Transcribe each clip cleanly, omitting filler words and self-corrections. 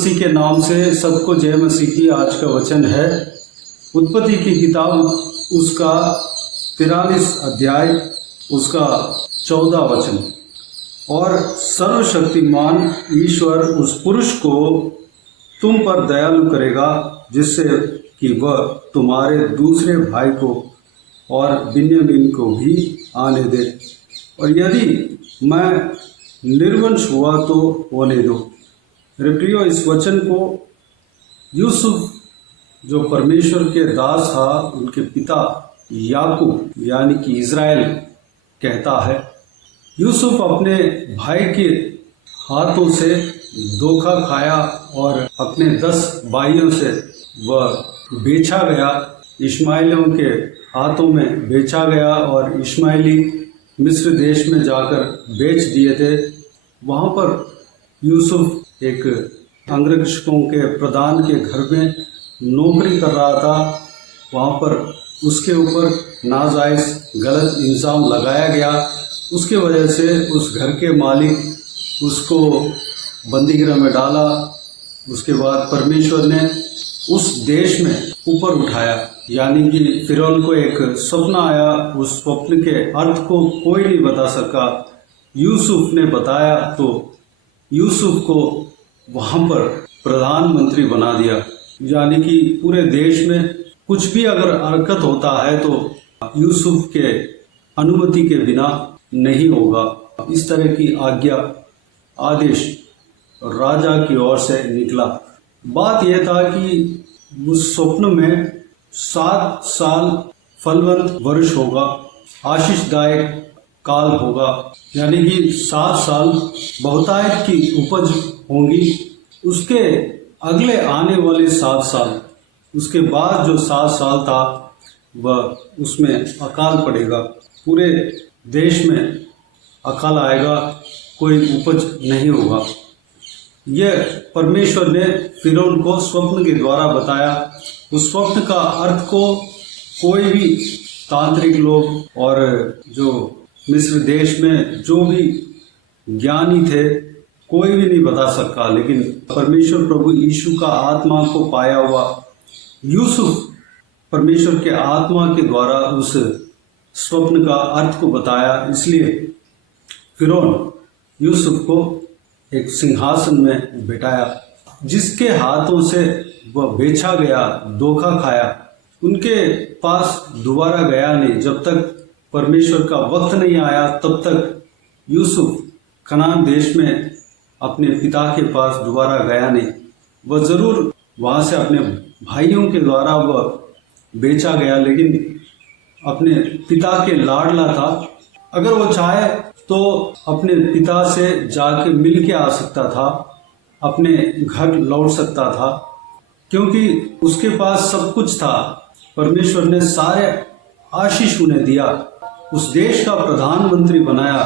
मसीह के नाम से सबको जय मसीह की। आज का वचन है उत्पत्ति की किताब उसका 43 अध्याय उसका 14 वचन। और सर्वशक्तिमान ईश्वर उस पुरुष को तुम पर दयालु करेगा जिससे कि वह तुम्हारे दूसरे भाई को और बिन्यामीन को भी आने दे, और यदि मैं निर्वंश हुआ तो होने दो। मेरे प्रियो, इस वचन को यूसुफ जो परमेश्वर के दास था, उनके पिता याकूब यानी कि इज़राइल कहता है। यूसुफ अपने भाई के हाथों से धोखा खाया और अपने 10 भाइयों से वह बेचा गया, इश्माइलियों के हाथों में बेचा गया और इश्माइली मिस्र देश में जाकर बेच दिए थे। वहाँ पर यूसुफ एक अंगरक्षकों के प्रधान के घर में नौकरी कर रहा था। वहाँ पर उसके ऊपर नाजायज़ गलत इल्ज़ाम लगाया गया। उसके वजह से उस घर के मालिक उसको बंदीगृह में डाला। उसके बाद परमेश्वर ने उस देश में ऊपर उठाया, यानी कि फिरौन को एक स्वप्न आया। उस स्वप्न के अर्थ को कोई नहीं बता सका, यूसुफ ने बताया तो यूसुफ को वहाँ पर प्रधानमंत्री बना दिया। यानी कि पूरे देश में कुछ भी अगर हरकत होता है तो यूसुफ के अनुमति के बिना नहीं होगा। इस तरह की आज्ञा आदेश राजा की ओर से निकला। बात यह था कि उस स्वप्न में 7 साल फलवंत वर्ष होगा, आशीषदायक काल होगा, यानी कि 7 साल बहुतायत की उपज होंगी। उसके अगले आने वाले 7 साल, उसके बाद जो 7 साल था वह उसमें अकाल पड़ेगा। पूरे देश में अकाल आएगा, कोई उपज नहीं होगा। यह परमेश्वर ने फिरौन को स्वप्न के द्वारा बताया। उस स्वप्न का अर्थ को कोई भी तांत्रिक लोग और जो मिस्र देश में जो भी ज्ञानी थे, कोई भी नहीं बता सका। लेकिन परमेश्वर प्रभु यीशु का आत्मा को पाया हुआ यूसुफ परमेश्वर के आत्मा के द्वारा उस स्वप्न का अर्थ को बताया। इसलिए फिरौन यूसुफ को एक सिंहासन में बिठाया। जिसके हाथों से वह बेचा गया, धोखा खाया, उनके पास दोबारा गया नहीं। जब तक परमेश्वर का वक्त नहीं आया तब तक यूसुफ कनान देश में अपने पिता के पास दोबारा गया नहीं। वह ज़रूर वहाँ से अपने भाइयों के द्वारा वह बेचा गया, लेकिन अपने पिता के लाडला था। अगर वो चाहे तो अपने पिता से जाके मिल के आ सकता था, अपने घर लौट सकता था, क्योंकि उसके पास सब कुछ था। परमेश्वर ने सारे आशीष उन्हें दिया, उस देश का प्रधानमंत्री बनाया।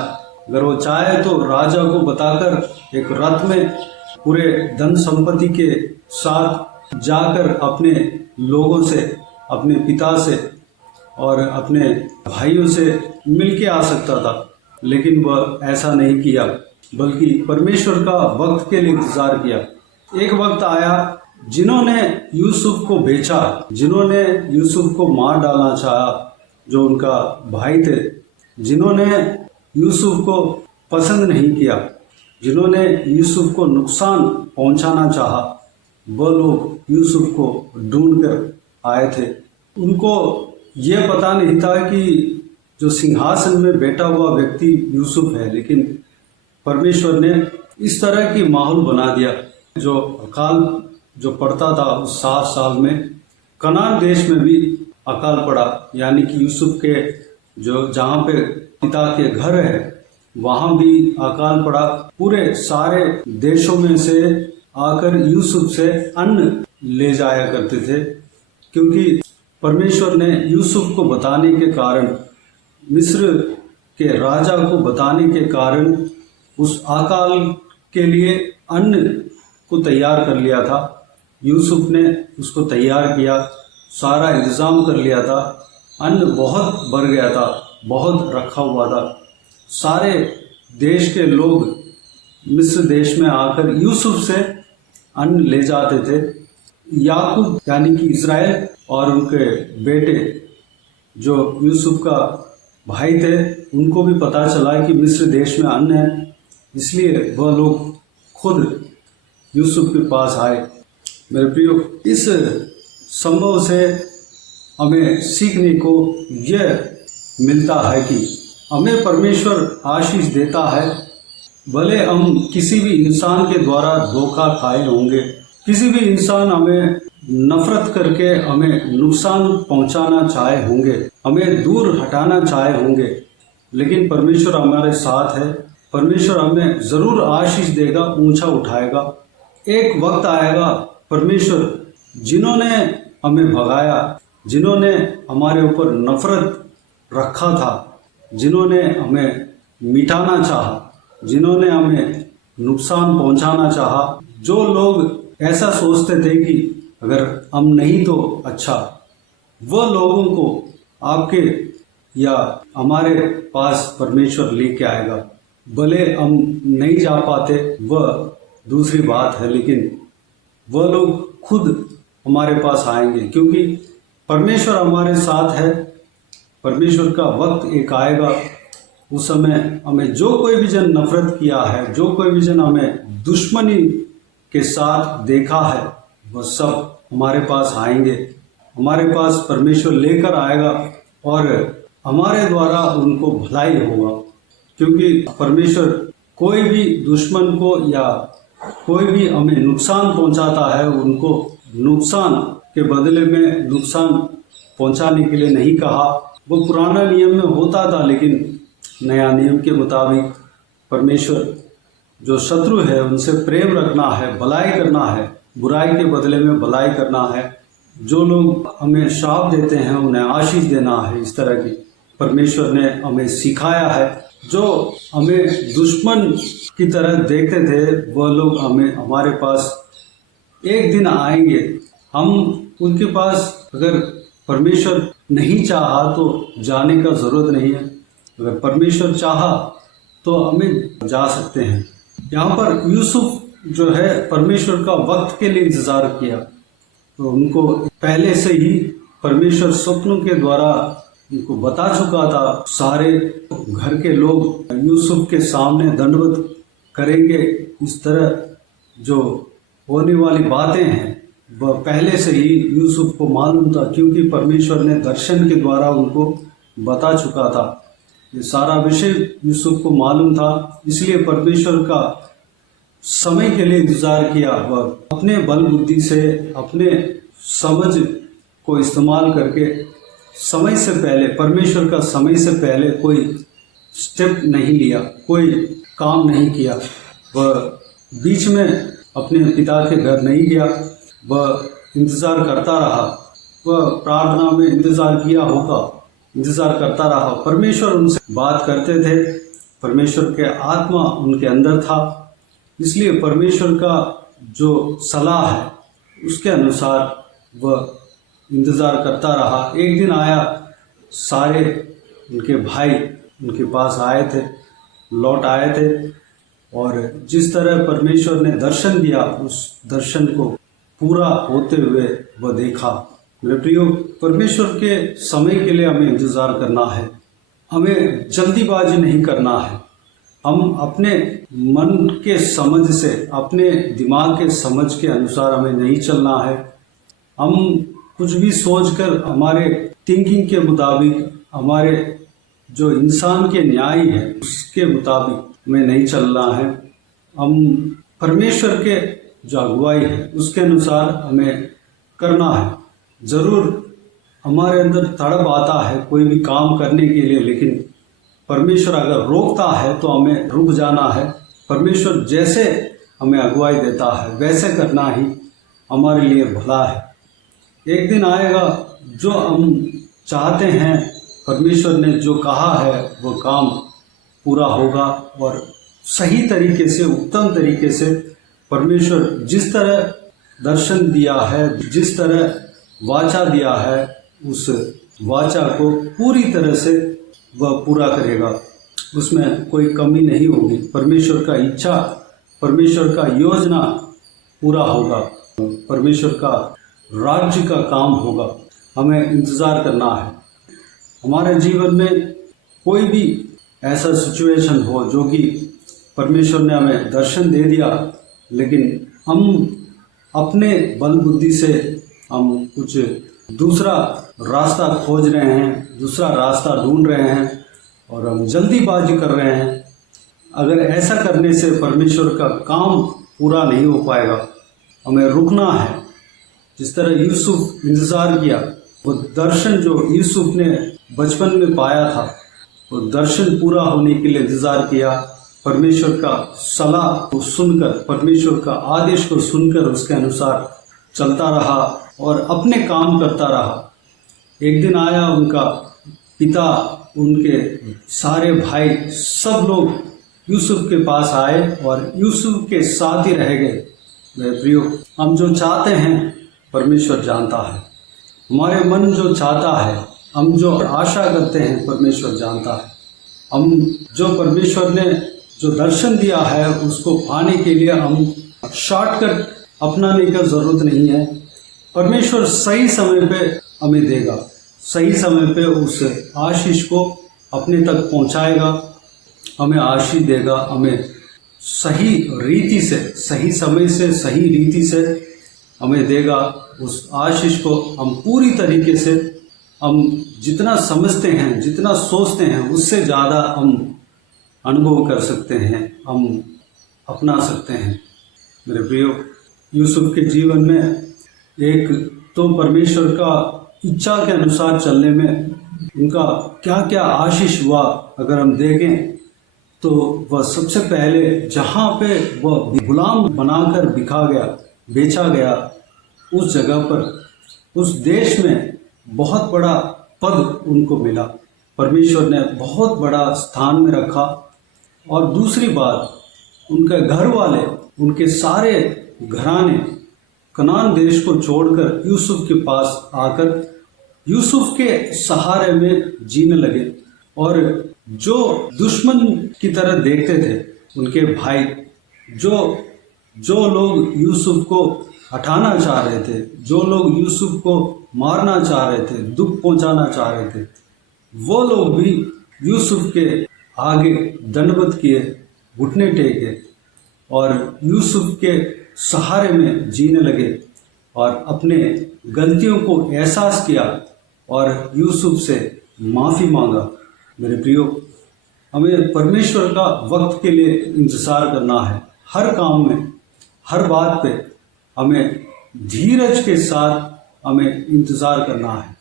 अगर वो चाहे तो राजा को बताकर एक रथ में पूरे धन संपत्ति के साथ जाकर अपने लोगों से, अपने पिता से और अपने भाइयों से मिल के आ सकता था, लेकिन वह ऐसा नहीं किया, बल्कि परमेश्वर का वक्त के लिए इंतजार किया। एक वक्त आया जिन्होंने यूसुफ को बेचा, जिन्होंने यूसुफ को मार डालना चाहा, जो उनका भाई थे, जिन्होंने यूसुफ को पसंद नहीं किया, जिन्होंने यूसुफ को नुकसान पहुंचाना चाहा, वह लोग यूसुफ को ढूंढ कर आए थे। उनको ये पता नहीं था कि जो सिंहासन में बैठा हुआ व्यक्ति यूसुफ है, लेकिन परमेश्वर ने इस तरह की माहौल बना दिया। जो अकाल जो पड़ता था उस 7 साल में, कनान देश में भी अकाल पड़ा, यानी कि यूसुफ के जो जहाँ पे पिता के घर है वहाँ भी अकाल पड़ा। पूरे सारे देशों में से आकर यूसुफ से अन्न ले जाया करते थे, क्योंकि परमेश्वर ने यूसुफ को बताने के कारण, मिस्र के राजा को बताने के कारण उस अकाल के लिए अन्न को तैयार कर लिया था। यूसुफ ने उसको तैयार किया, सारा इंतज़ाम कर लिया था। अन्न बहुत भर गया था, बहुत रखा हुआ था। सारे देश के लोग मिस्र देश में आकर यूसुफ से अन्न ले जाते थे। याकूब यानी कि इज़राइल और उनके बेटे जो यूसुफ का भाई थे, उनको भी पता चला कि मिस्र देश में अन्न है, इसलिए वह लोग खुद यूसुफ के पास आए। मेरे प्रियो, इस संभव से हमें सीखने को यह मिलता है कि हमें परमेश्वर आशीष देता है, भले हम किसी भी इंसान के द्वारा धोखा खाए होंगे, किसी भी इंसान हमें नफरत करके हमें नुकसान पहुंचाना चाहे होंगे, हमें दूर हटाना चाहे होंगे, लेकिन परमेश्वर हमारे साथ है। परमेश्वर हमें जरूर आशीष देगा, ऊंचा उठाएगा। एक वक्त आएगा, परमेश्वर जिन्होंने हमें भगाया, जिन्होंने हमारे ऊपर नफरत रखा था, जिन्होंने हमें मिटाना चाहा, जिन्होंने हमें नुकसान पहुंचाना चाहा, जो लोग ऐसा सोचते थे कि अगर हम नहीं तो अच्छा, वह लोगों को आपके या हमारे पास परमेश्वर लेके आएगा। भले हम नहीं जा पाते, वह दूसरी बात है, लेकिन वह लोग खुद हमारे पास आएंगे, क्योंकि परमेश्वर हमारे साथ है। परमेश्वर का वक्त एक आएगा, उस समय हमें जो कोई भी जन नफरत किया है, जो कोई भी जन हमें दुश्मनी के साथ देखा है, वह सब हमारे पास आएंगे। हमारे पास परमेश्वर लेकर आएगा और हमारे द्वारा उनको भलाई होगा, क्योंकि परमेश्वर कोई भी दुश्मन को या कोई भी हमें नुकसान पहुंचाता है, उनको नुकसान के बदले में नुकसान पहुंचाने के लिए नहीं कहा। वो पुराना नियम में होता था, लेकिन नया नियम के मुताबिक परमेश्वर जो शत्रु है उनसे प्रेम रखना है, भलाई करना है, बुराई के बदले में भलाई करना है। जो लोग हमें श्राप देते हैं उन्हें आशीष देना है। इस तरह की परमेश्वर ने हमें सिखाया है। जो हमें दुश्मन की तरह देखते थे, वह लोग हमारे पास एक दिन आएंगे। हम उनके पास अगर परमेश्वर नहीं चाहा तो जाने का जरूरत नहीं है। अगर परमेश्वर चाहा तो हमें जा सकते हैं। यहाँ पर यूसुफ जो है परमेश्वर का वक्त के लिए इंतजार किया, तो उनको पहले से ही परमेश्वर स्वप्नों के द्वारा उनको बता चुका था। सारे घर के लोग यूसुफ के सामने दंडवत करेंगे। इस तरह जो होने वाली बातें हैं वह पहले से ही यूसुफ को मालूम था, क्योंकि परमेश्वर ने दर्शन के द्वारा उनको बता चुका था। ये सारा विषय यूसुफ को मालूम था, इसलिए परमेश्वर का समय के लिए इंतजार किया। वह अपने बल बुद्धि से, अपने समझ को इस्तेमाल करके समय से पहले, परमेश्वर का समय से पहले कोई स्टेप नहीं लिया, कोई काम नहीं किया। वह बीच में अपने पिता के घर नहीं गया, वह इंतजार करता रहा। वह प्रार्थना में इंतजार किया होगा, इंतजार करता रहा। परमेश्वर उनसे बात करते थे, परमेश्वर के आत्मा उनके अंदर था, इसलिए परमेश्वर का जो सलाह है उसके अनुसार वह इंतजार करता रहा। एक दिन आया, सारे उनके भाई उनके पास आए थे, लौट आए थे, और जिस तरह परमेश्वर ने दर्शन दिया उस दर्शन को पूरा होते हुए वह देखा। मेरे प्रियो, परमेश्वर के समय के लिए हमें इंतजार करना है, हमें जल्दीबाजी नहीं करना है। हम अपने मन के समझ से, अपने दिमाग के समझ के अनुसार हमें नहीं चलना है। हम कुछ भी सोचकर हमारे थिंकिंग के मुताबिक, हमारे जो इंसान के न्याय है उसके मुताबिक हमें नहीं चलना है। हम परमेश्वर के जो अगुवाई है उसके अनुसार हमें करना है। जरूर हमारे अंदर तड़प आता है कोई भी काम करने के लिए, लेकिन परमेश्वर अगर रोकता है तो हमें रुक जाना है। परमेश्वर जैसे हमें अगुवाई देता है वैसे करना ही हमारे लिए भला है। एक दिन आएगा जो हम चाहते हैं, परमेश्वर ने जो कहा है वो काम पूरा होगा, और सही तरीके से, उत्तम तरीके से परमेश्वर जिस तरह दर्शन दिया है, जिस तरह वाचा दिया है, उस वाचा को पूरी तरह से वह पूरा करेगा। उसमें कोई कमी नहीं होगी। परमेश्वर का इच्छा, परमेश्वर का योजना पूरा होगा, परमेश्वर का राज्य का काम होगा, हमें इंतज़ार करना है। हमारे जीवन में कोई भी ऐसा सिचुएशन हो जो कि परमेश्वर ने हमें दर्शन दे दिया, लेकिन हम अपने बल बुद्धि से हम कुछ दूसरा रास्ता खोज रहे हैं, दूसरा रास्ता ढूंढ रहे हैं और हम जल्दीबाजी कर रहे हैं। अगर ऐसा करने से परमेश्वर का काम पूरा नहीं हो पाएगा। हमें रुकना है। जिस तरह यूसुफ इंतज़ार किया, वो दर्शन जो यूसुफ ने बचपन में पाया था, वो दर्शन पूरा होने के लिए इंतज़ार किया। परमेश्वर का सलाह को सुनकर, परमेश्वर का आदेश को सुनकर उसके अनुसार चलता रहा और अपने काम करता रहा। एक दिन आया, उनका पिता, उनके सारे भाई, सब लोग यूसुफ के पास आए और यूसुफ के साथ ही रह गए। मेरे प्रियो, हम जो चाहते हैं परमेश्वर जानता है। हमारे मन जो चाहता है, हम जो आशा करते हैं, परमेश्वर जानता है। हम जो परमेश्वर ने जो दर्शन दिया है उसको पाने के लिए हम शॉर्टकट अपनाने का ज़रूरत नहीं है। परमेश्वर सही समय पे हमें देगा, सही समय पे उस आशीष को अपने तक पहुंचाएगा, हमें आशीष देगा, हमें सही रीति से, सही समय से, सही रीति से हमें देगा उस आशीष को। हम पूरी तरीके से, हम जितना समझते हैं, जितना सोचते हैं, उससे ज़्यादा हम अनुभव कर सकते हैं, हम अपना सकते हैं। मेरे प्रियो, यूसुफ के जीवन में एक तो परमेश्वर का इच्छा के अनुसार चलने में उनका क्या क्या आशीष हुआ अगर हम देखें तो वह सबसे पहले जहाँ पे वह गुलाम बनाकर बेचा गया, उस जगह पर, उस देश में बहुत बड़ा पद उनको मिला। परमेश्वर ने बहुत बड़ा स्थान में रखा। और दूसरी बात, उनके घर वाले, उनके सारे घराने कनान देश को छोड़कर यूसुफ के पास आकर यूसुफ के सहारे में जीने लगे। और जो दुश्मन की तरह देखते थे उनके भाई, जो लोग यूसुफ को हटाना चाह रहे थे, जो लोग यूसुफ को मारना चाह रहे थे, दुख पहुंचाना चाह रहे थे, वो लोग भी यूसुफ के आगे दंडवत किए, घुटने टेके और यूसुफ के सहारे में जीने लगे और अपने गलतियों को एहसास किया और यूसुफ से माफ़ी मांगा। मेरे प्रियो, हमें परमेश्वर का वक्त के लिए इंतज़ार करना है। हर काम में, हर बात पे हमें धीरज के साथ हमें इंतज़ार करना है,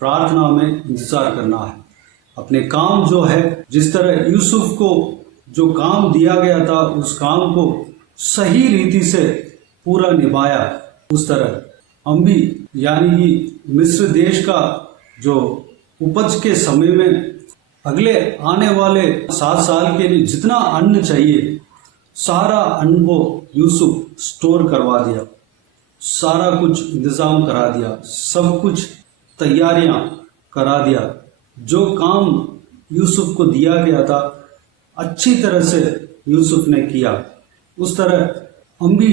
प्रार्थना में इंतज़ार करना है। अपने काम जो है, जिस तरह यूसुफ को जो काम दिया गया था उस काम को सही रीति से पूरा निभाया, उस तरह हम भी, यानी कि मिस्र देश का जो उपज के समय में अगले आने वाले 7 साल के लिए जितना अन्न चाहिए, सारा अन्न को यूसुफ स्टोर करवा दिया, सारा कुछ इंतज़ाम करा दिया, सब कुछ तैयारियां करा दिया। जो काम यूसुफ को दिया गया था अच्छी तरह से यूसुफ ने किया। उस तरह हम भी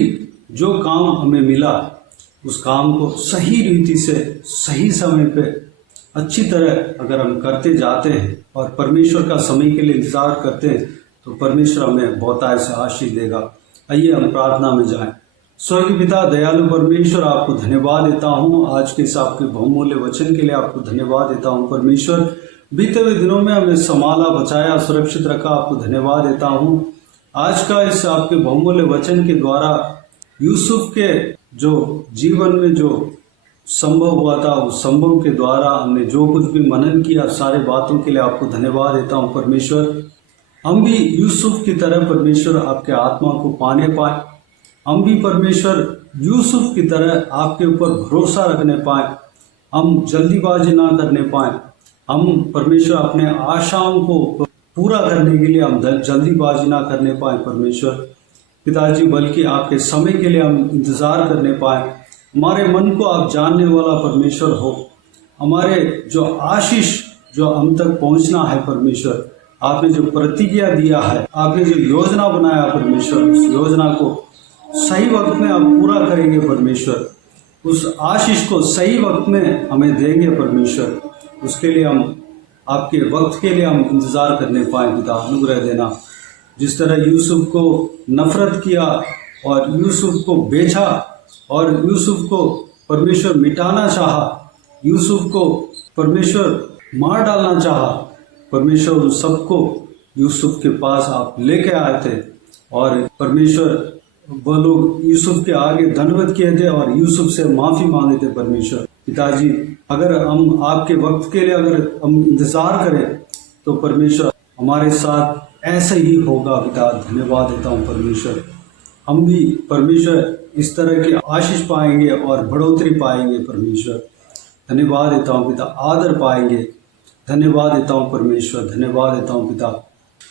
जो काम हमें मिला उस काम को सही रीति से, सही समय पे, अच्छी तरह अगर हम करते जाते हैं और परमेश्वर का समय के लिए इंतज़ार करते हैं तो परमेश्वर हमें बहुतायत से आशीष देगा। आइए हम प्रार्थना में जाएं। स्वर्गीय पिता, दयालु परमेश्वर, आपको धन्यवाद देता हूँ आज के इस आपके बहुमूल्य वचन के लिए। आपको धन्यवाद देता हूँ परमेश्वर, बीते हुए दिनों में हमें संभाला, बचाया, सुरक्षित रखा। आपको धन्यवाद देता हूँ आज का इस आपके बहुमूल्य वचन के द्वारा यूसुफ के जो जीवन में जो संभव हुआ था, उस संभव के द्वारा हमने जो कुछ भी मनन किया, सारे बातों के लिए आपको धन्यवाद देता हूँ परमेश्वर। हम भी यूसुफ की तरह परमेश्वर आपके आत्मा को पाने पाए, हम भी परमेश्वर यूसुफ की तरह आपके ऊपर भरोसा रखने पाए, हम जल्दीबाजी ना करने पाए, हम परमेश्वर अपने आशाओं को पूरा करने के लिए हम जल्दीबाजी ना करने पाए परमेश्वर पिताजी, बल्कि आपके समय के लिए हम इंतज़ार करने पाए। हमारे मन को आप जानने वाला परमेश्वर हो, हमारे जो आशीष जो हम तक पहुंचना है परमेश्वर, आपने जो प्रतिज्ञा दिया है, आपने जो योजना बनाया परमेश्वर, उस योजना को सही वक्त में आप पूरा करेंगे परमेश्वर। उस आशीष को सही वक्त में हमें देंगे परमेश्वर। उसके लिए हम आपके वक्त के लिए हम इंतज़ार करने पाए पिता, अनुग्रह देना। जिस तरह यूसुफ को नफरत किया और यूसुफ को बेचा और यूसुफ को परमेश्वर मिटाना चाहा, यूसुफ को परमेश्वर मार डालना चाहा, परमेश्वर उन सबको यूसुफ के पास आप लेके आए थे और परमेश्वर वह लोग यूसुफ के आगे दंडवत किए थे और यूसुफ से माफ़ी मांगे थे परमेश्वर। पिताजी, अगर हम आपके वक्त के लिए अगर हम इंतज़ार करें तो परमेश्वर हमारे साथ ऐसा ही होगा पिता। धन्यवाद देता हूँ परमेश्वर। हम भी परमेश्वर इस तरह की आशीष पाएंगे और बढ़ोतरी पाएंगे परमेश्वर। धन्यवाद देता हूँ पिता, आदर पाएंगे। धन्यवाद देता हूँ परमेश्वर, धन्यवाद देता हूँ पिता।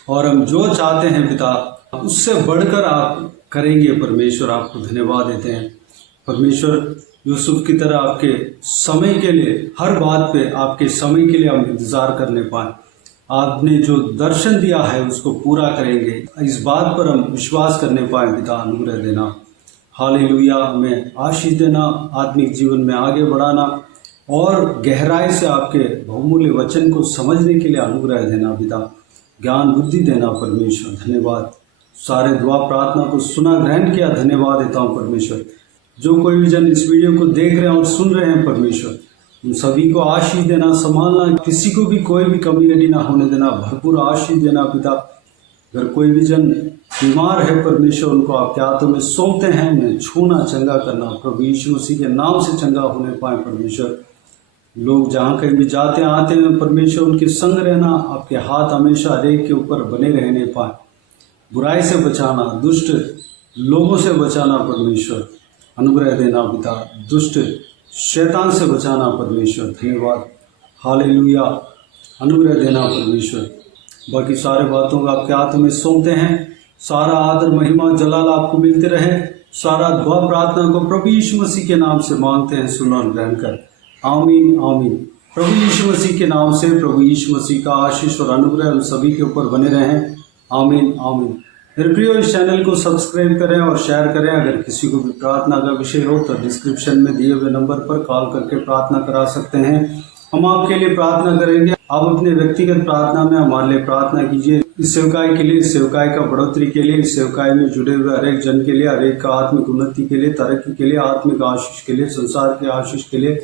और हम जो चाहते हैं पिता उससे बढ़कर आप करेंगे परमेश्वर। आपको धन्यवाद देते हैं परमेश्वर। यूसुफ की तरह आपके समय के लिए, हर बात पे आपके समय के लिए हम इंतज़ार करने पाए। आपने जो दर्शन दिया है उसको पूरा करेंगे, इस बात पर हम विश्वास करने पाए पिता। अनुग्रह देना। हालेलुया। हमें आशीष देना, आत्मिक जीवन में आगे बढ़ाना और गहराई से आपके बहुमूल्य वचन को समझने के लिए अनुग्रह देना पिता। ज्ञान बुद्धि देना परमेश्वर। धन्यवाद। सारे दुआ प्रार्थना को सुना, ग्रहण किया। धन्यवाद देता हूँ परमेश्वर। जो कोई भी जन इस वीडियो को देख रहे हैं और सुन रहे हैं परमेश्वर, उन सभी को आशीष देना, संभालना, किसी को भी कोई भी कमी रड़ी ना होने देना, भरपूर आशीष देना पिता। अगर कोई भी जन बीमार है परमेश्वर, उनको आपके हाथों में सौंपते हैं, उन्हें छूना, चंगा करना, प्रभु यीशु मसीह के नाम से चंगा होने पाए परमेश्वर। लोग जहाँ कहीं भी जाते आते हैं परमेश्वर, उनके संग रहना, आपके हाथ हमेशा हर एक के ऊपर बने रहने पाए। बुराई से बचाना, दुष्ट लोगों से बचाना परमेश्वर। अनुग्रह देना पिता। दुष्ट शैतान से बचाना परमेश्वर। धन्यवाद। हालेलुया। अनुग्रह देना परमेश्वर। बाकी सारे बातों को आपके हाथ में सौंपते हैं। सारा आदर, महिमा, जलाल आपको मिलते रहे। सारा दुआ प्रार्थना को प्रभु यीशु मसीह के नाम से मांगते हैं, सुनो और ग्रहण कर। आमीन आमीन। प्रभु यीशु मसीह के नाम से प्रभु यीशु मसीह का आशीष और अनुग्रह हम सभी के ऊपर बने रहें। आमीन आमीन। मेरे प्रियो, इस चैनल को सब्सक्राइब करें और शेयर करें। अगर किसी को भी प्रार्थना का विषय हो तो डिस्क्रिप्शन में दिए हुए नंबर पर कॉल करके प्रार्थना करा सकते हैं। हम आपके लिए प्रार्थना करेंगे। आप अपने व्यक्तिगत प्रार्थना में हमारे लिए प्रार्थना कीजिए। इस सेवकाई के लिए, इस सेवकाई का बढ़ोतरी के लिए, इस सेवकाई में जुड़े हुए हर एक जन के लिए, हर एक का आत्मिक उन्नति के लिए, तरक्की के लिए, आत्मिक आशीष के लिए, संसार के आशीष के लिए,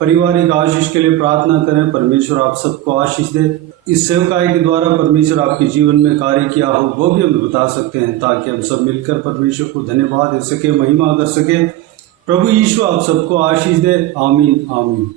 पारिवारिक आशीष के लिए प्रार्थना करें। परमेश्वर आप सबको आशीष दे। इस सेवकाई के द्वारा परमेश्वर आपके जीवन में कार्य किया हो वो भी हमें बता सकते हैं, ताकि हम सब मिलकर परमेश्वर को धन्यवाद दे सके, महिमा कर सके। प्रभु यीशु आप सबको आशीष दे। आमीन आमीन।